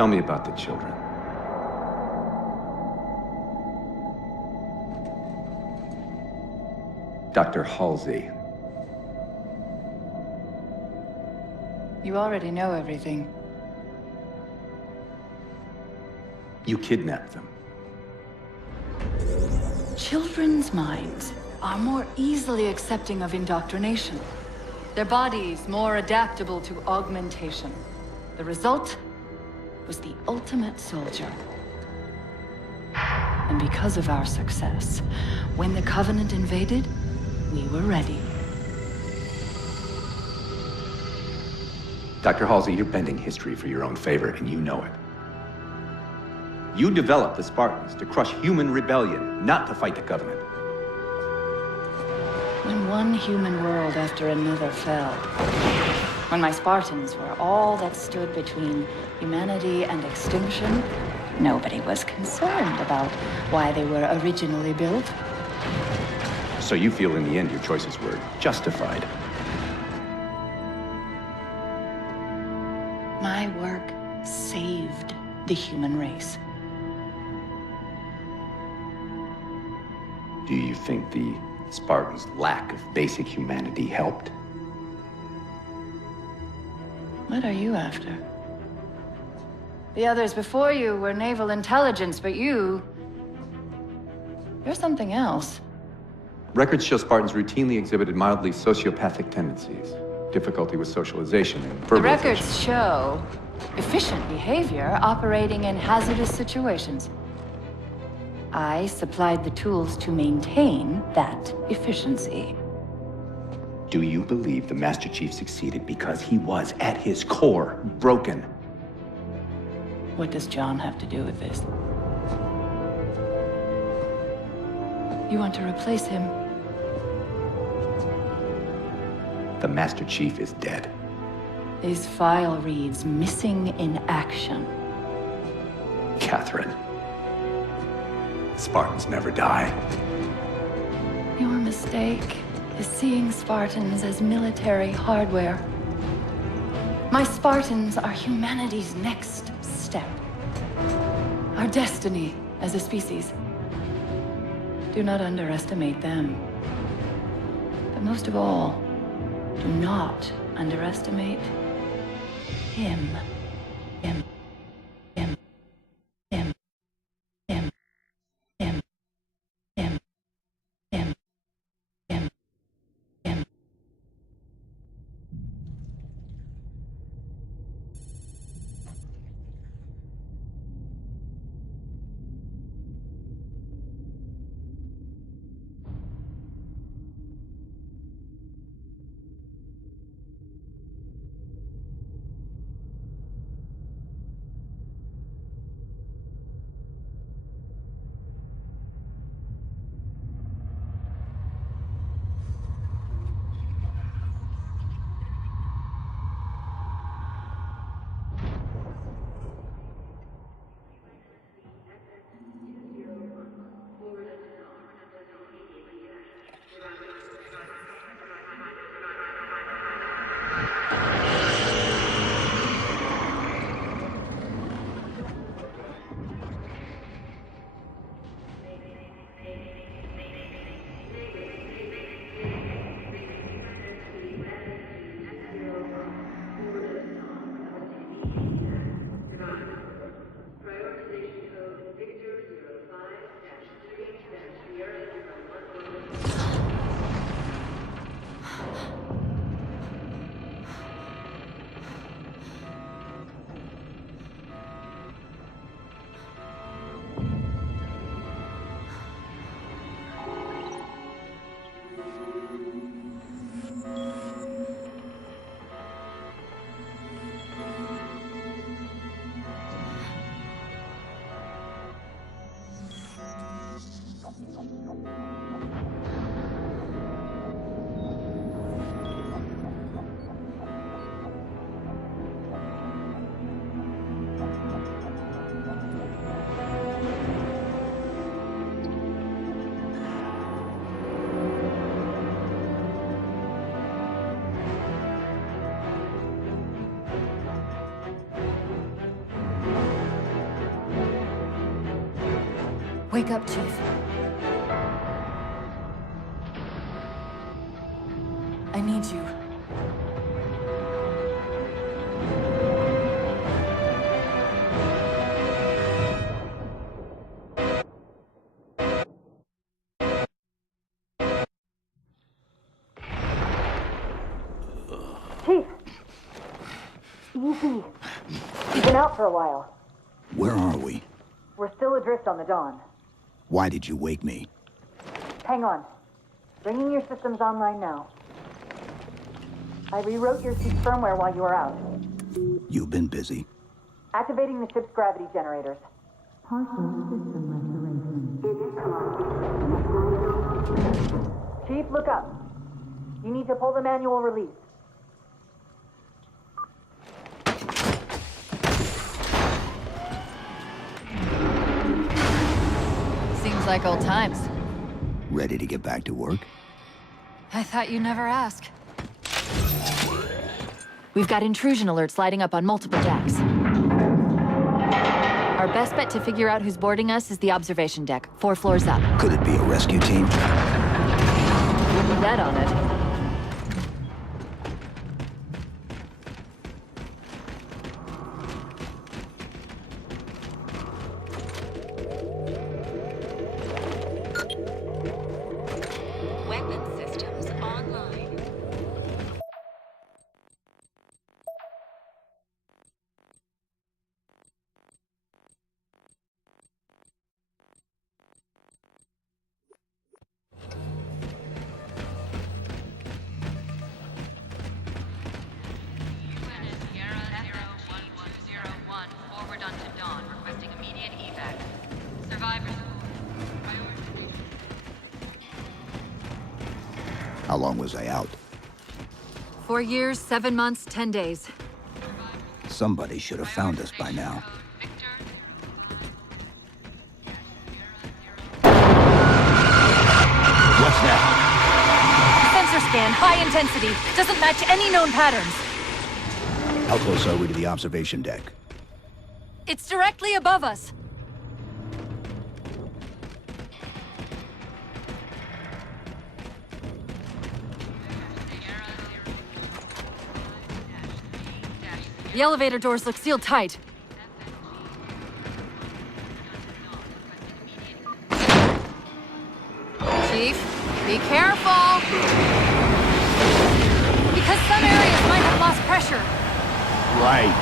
Tell me about the children. Dr. Halsey. You already know everything. You kidnapped them. Children's minds are more easily accepting of indoctrination. Their bodies more adaptable to augmentation. The result was the ultimate soldier. And because of our success, when the Covenant invaded, we were ready. Dr. Halsey, you're bending history for your own favor, and you know it. You developed the Spartans to crush human rebellion, not to fight the Covenant. When one human world after another fell, when my Spartans were all that stood between humanity and extinction, nobody was concerned about why they were originally built. So you feel in the end your choices were justified? My work saved the human race. Do you think the Spartans' lack of basic humanity helped? What are you after? The others before you were naval intelligence, but you're something else. Records show Spartans routinely exhibited mildly sociopathic tendencies, difficulty with socialization and verbalization. The records show efficient behavior operating in hazardous situations. I supplied the tools to maintain that efficiency. Do you believe the Master Chief succeeded because he was, at his core, broken? What does John have to do with this? You want to replace him? The Master Chief is dead. His file reads missing in action. Catherine. Spartans never die. Your mistake is seeing Spartans as military hardware. My Spartans are humanity's next step. Our destiny as a species. Do not underestimate them. But most of all, do not underestimate him. Him. Him. Him. Him. Him. Him. Him. Him. Him. Wake up, Chief. I need you. Chief! Easy. You've been out for a while. Where are we? We're still adrift on the Dawn. Why did you wake me? Hang on. Bringing your systems online now. I rewrote your suit's firmware while you were out. You've been busy. Activating the ship's gravity generators. Chief, look up. You need to pull the manual release. Seems like old times. Ready to get back to work? I thought you'd never ask. We've got intrusion alerts lighting up on multiple decks. Our best bet to figure out who's boarding us is the observation deck, 4 floors up. Could it be a rescue team? Wouldn't bet on it. Weapon systems online. Forward onto Dawn, requesting immediate evac. Survivors. How long was I out? 4 years, 7 months, 10 days. Somebody should have found us by now. What's that? Sensor scan, high intensity. Doesn't match any known patterns. How close are we to the observation deck? It's directly above us. The elevator doors look sealed tight. Chief, be careful! Because some areas might have lost pressure. Right.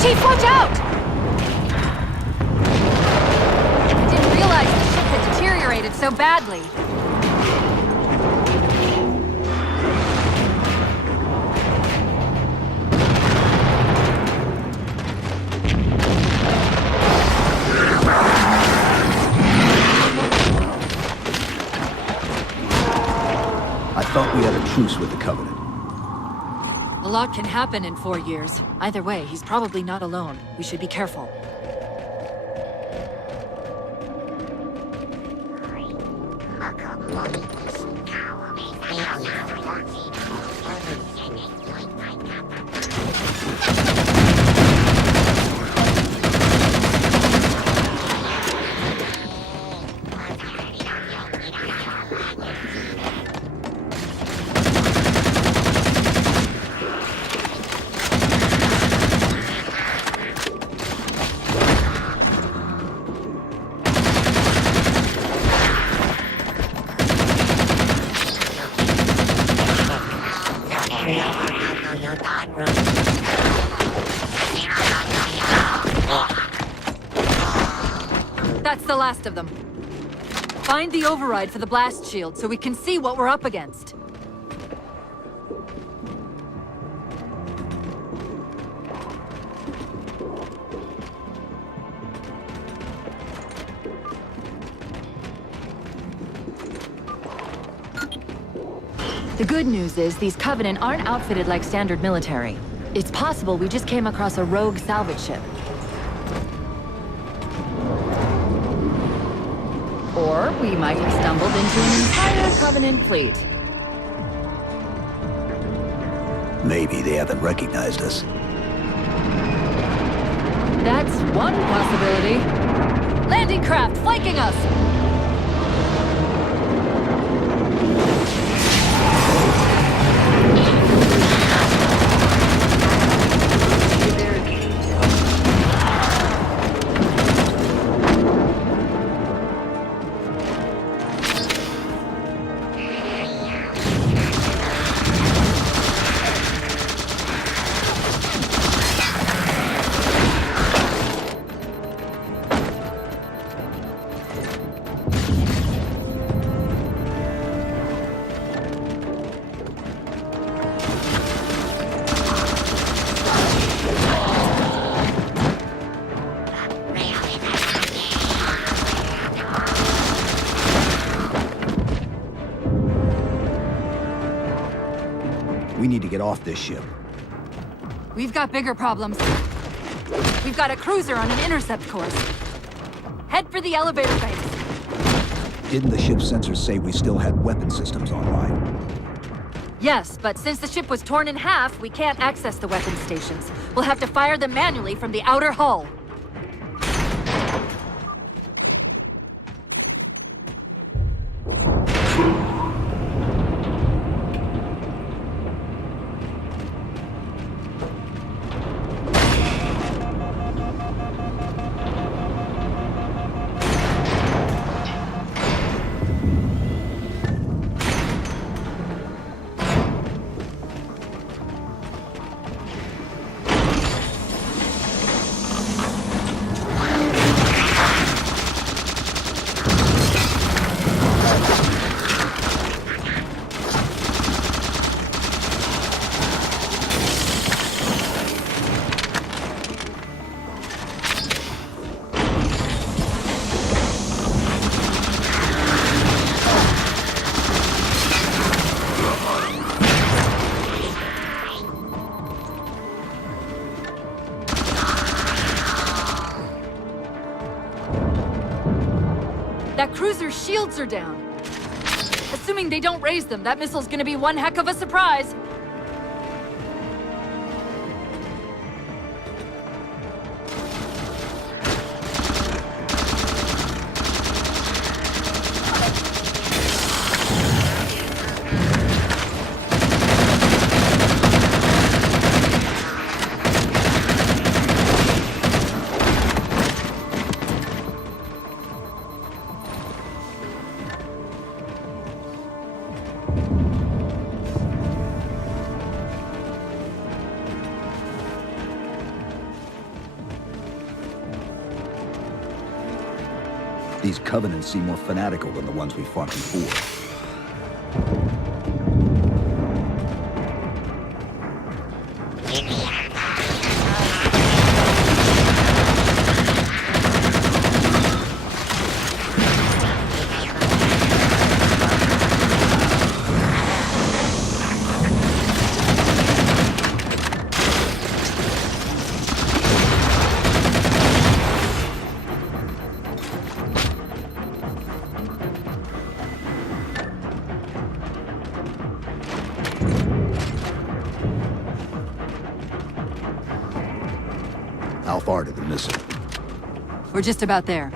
Chief, watch out! I didn't realize the ship had deteriorated so badly. I thought we had a truce with the Covenant. A lot can happen in 4 years. Either way, he's probably not alone. We should be careful. That's the last of them. Find the override for the blast shield so we can see what we're up against. The good news is these Covenant aren't outfitted like standard military. It's possible we just came across a rogue salvage ship. Or we might have stumbled into an entire Covenant fleet. Maybe they haven't recognized us. That's one possibility. Landing craft flanking us! We need to get off this ship. We've got bigger problems. We've got a cruiser on an intercept course. Head for the elevator banks. Didn't the ship's sensors say we still had weapon systems online? Yes, but since the ship was torn in half, we can't access the weapon stations. We'll have to fire them manually from the outer hull. That cruiser's shields are down. Assuming they don't raise them, that missile's gonna be one heck of a surprise. These Covenants seem more fanatical than the ones we fought before. How far did the missile? We're just about there.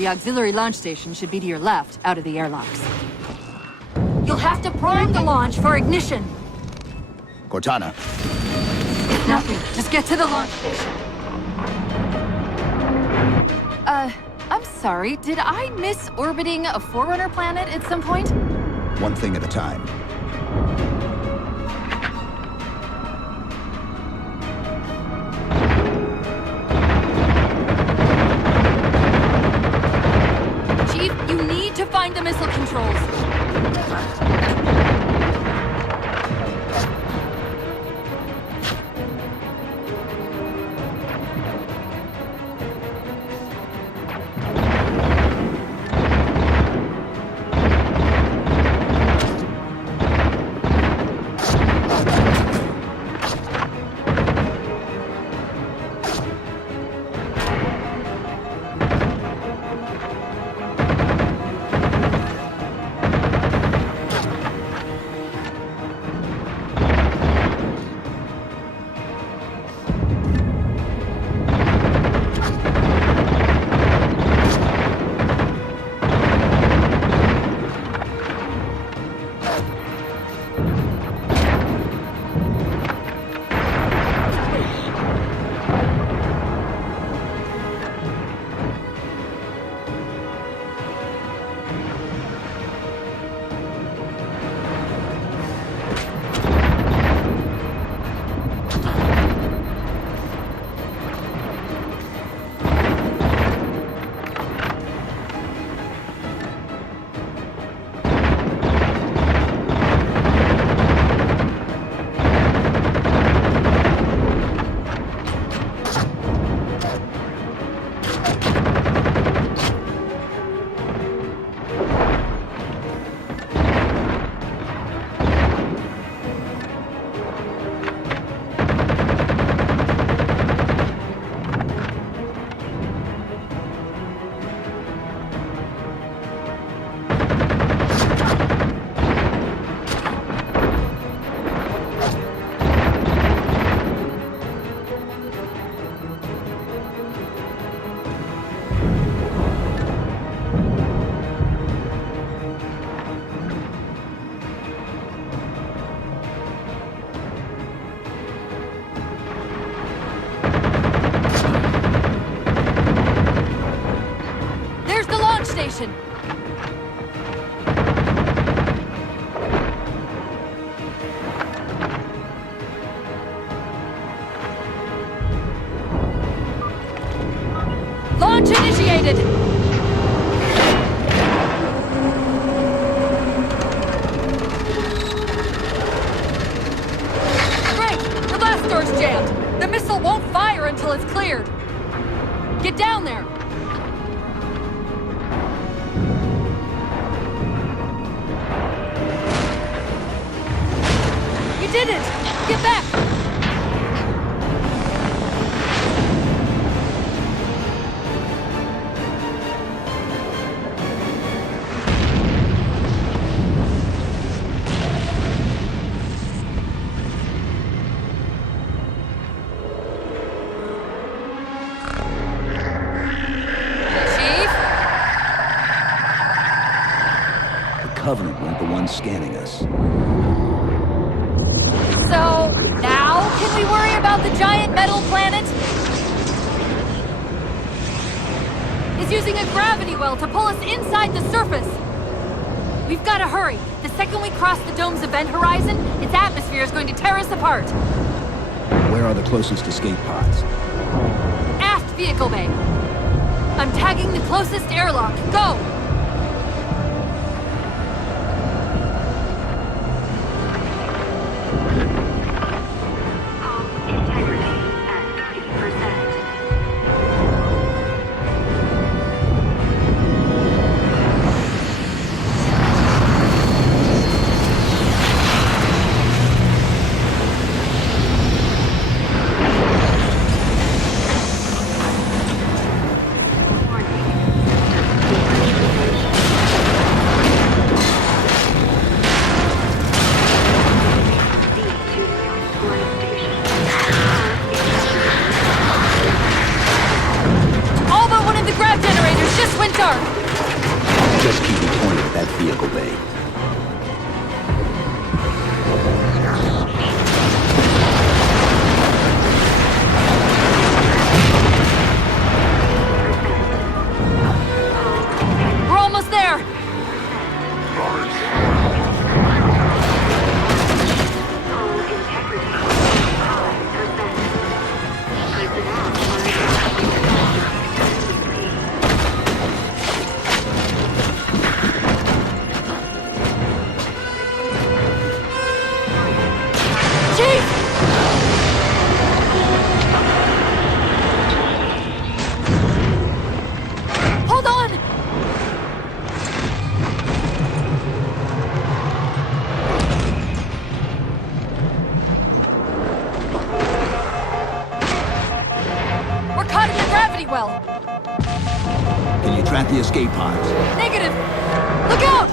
The auxiliary launch station should be to your left, out of the airlocks. You'll have to prime the launch for ignition. Cortana, Nothing. Just get to the launch station. I'm sorry. Did I miss orbiting a Forerunner planet at some point? one thing at a time. Chief, you need to find the missile controls. Station. Launch initiated! Great! The blast door's jammed! The missile won't fire until it's cleared! Get down there! You did it! Get back! Covenant weren't the ones scanning us. So, now can we worry about the giant metal planet? It's using a gravity well to pull us inside the surface. We've got to hurry. The second we cross the dome's event horizon, its atmosphere is going to tear us apart. Where are the closest escape pods? Aft vehicle bay. I'm tagging the closest airlock. Go! Chief! Hold on! We're caught in the gravity well! Can you track the escape pods? Negative! Look out!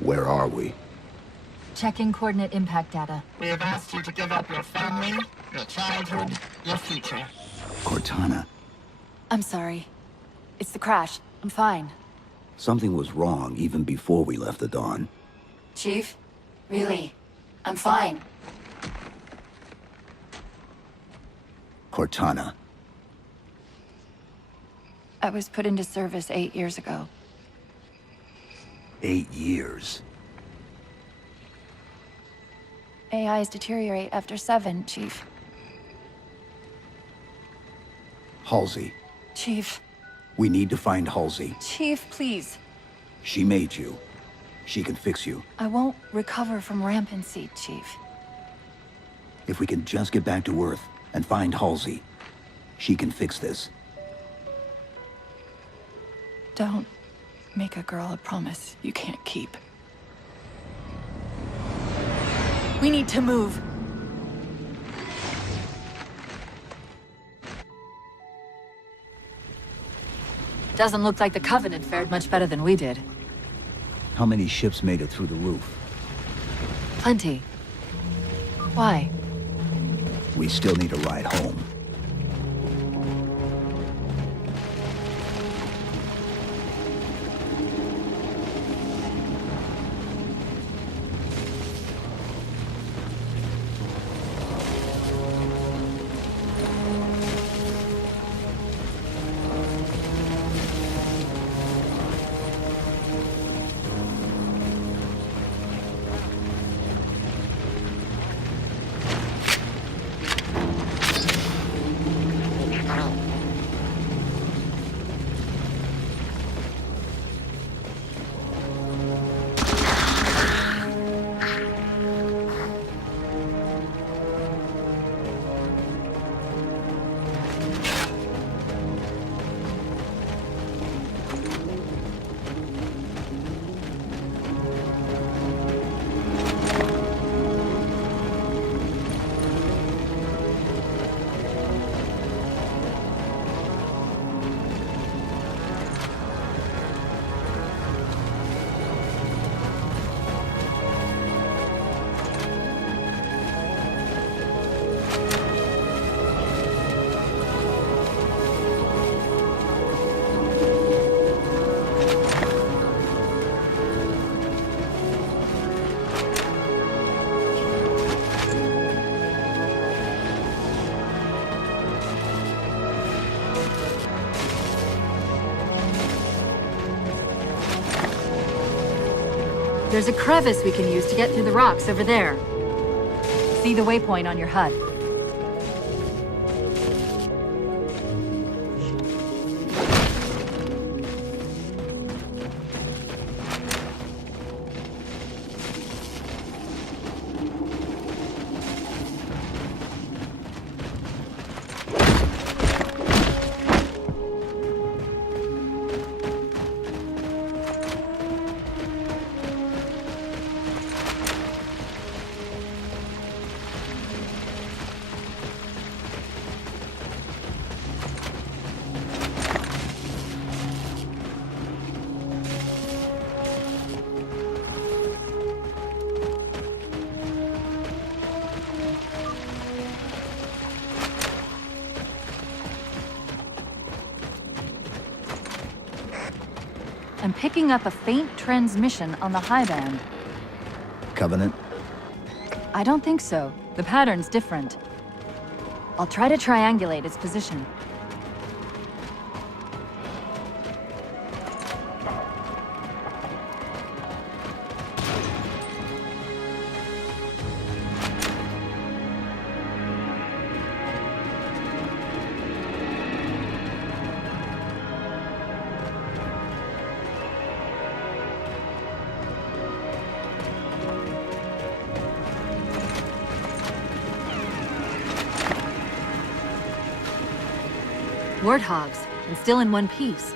Where are we? Checking coordinate impact data. We have asked you to give up your family, your childhood, your future. Cortana. I'm sorry. It's the crash. I'm fine. Something was wrong even before we left the Dawn. Chief? Really? I'm fine. Cortana. I was put into service 8 years ago. 8 years. AIs deteriorate after 7, Chief. Halsey. Chief. We need to find Halsey. Chief, please. She made you. She can fix you. I won't recover from rampancy, Chief. If we can just get back to Earth and find Halsey, she can fix this. Don't make a girl a promise you can't keep. We need to move. Doesn't look like the Covenant fared much better than we did. How many ships made it through the roof? Plenty. Why? We still need a ride home. There's a crevice we can use to get through the rocks over there. See the waypoint on your HUD. I'm picking up a faint transmission on the high band. Covenant? I don't think so. The pattern's different. I'll try to triangulate its position. Warthogs, and still in one piece.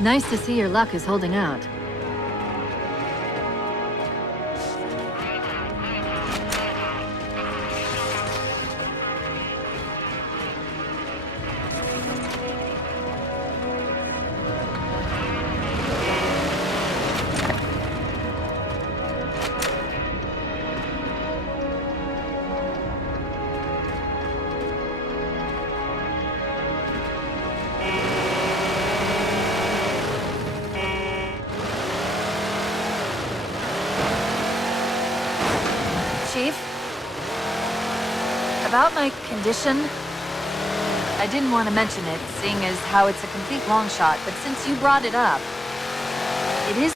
Nice to see your luck is holding out. Chief? About my condition? I didn't want to mention it, seeing as how it's a complete long shot, but since you brought it up, it is